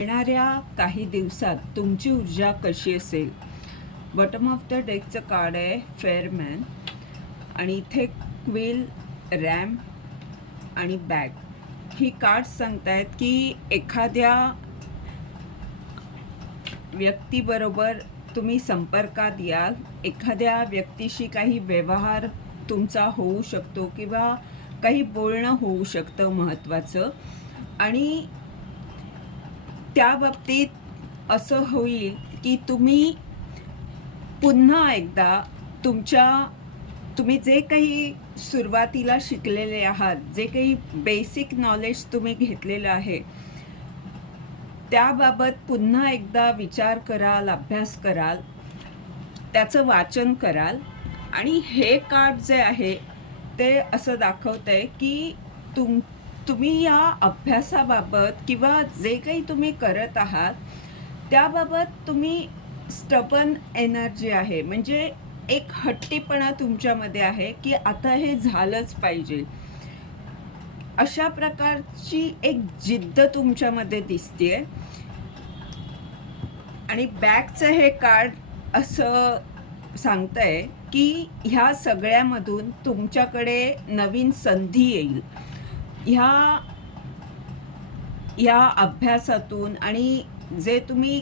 येणाऱ्या काही दिवसात तुमची ऊर्जा कशी असेल. बॉटम ऑफ द डेकचं कार्ड आहे फेअरमॅन आणि इथे क्विल, रॅम आणि बॅग ही कार्ड्स सांगतायत की एखाद्या व्यक्तीबरोबर तुम्ही संपर्कात याल, एखाद्या व्यक्तीशी काही व्यवहार तुमचा होऊ शकतो किंवा काही बोलणं होऊ शकतं महत्त्वाचं. आणि त्या बाबतीत असं होईल की तुम्ही पुन्हा एकदा तुम्ही जे काही सुरुवातीला शिकलेले आहात, जे काही बेसिक नॉलेज तुम्ही घेतलेलं आहे त्याबाबत पुन्हा एकदा विचार कराल, अभ्यास कराल, त्याचं वाचन कराल. आणि हे कार्ड जे आहे ते असं दाखवतंय की तुम्ही या अभ्यासाबाबत किंवा जे काही तुम्ही करत आहात त्याबाबत तुम्ही स्टबन एनर्जी आहे, म्हणजे एक हट्टीपणा तुमच्यामध्ये आहे की आता हे झालंच पाहिजे, अशा प्रकारची एक जिद्द तुमच्यामध्ये दिसतेय. आणि बॅगचं हे कार्ड असं सांगतंय की ह्या सगळ्यामधून तुमच्याकडे नवीन संधी येईल. ह्या अभ्यासातून आणि जे तुम्ही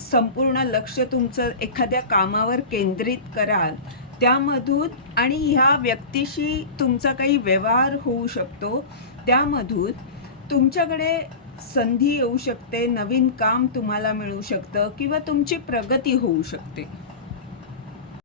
संपूर्ण लक्ष तुमचं एखाद्या कामावर केंद्रित कराल त्यामधून आणि ह्या व्यक्तीशी तुमचा काही व्यवहार होऊ शकतो, त्यामधून तुमच्याकडे संधी येऊ शकते, नवीन काम तुम्हाला मिळू शकतं किंवा तुमची प्रगती होऊ शकते.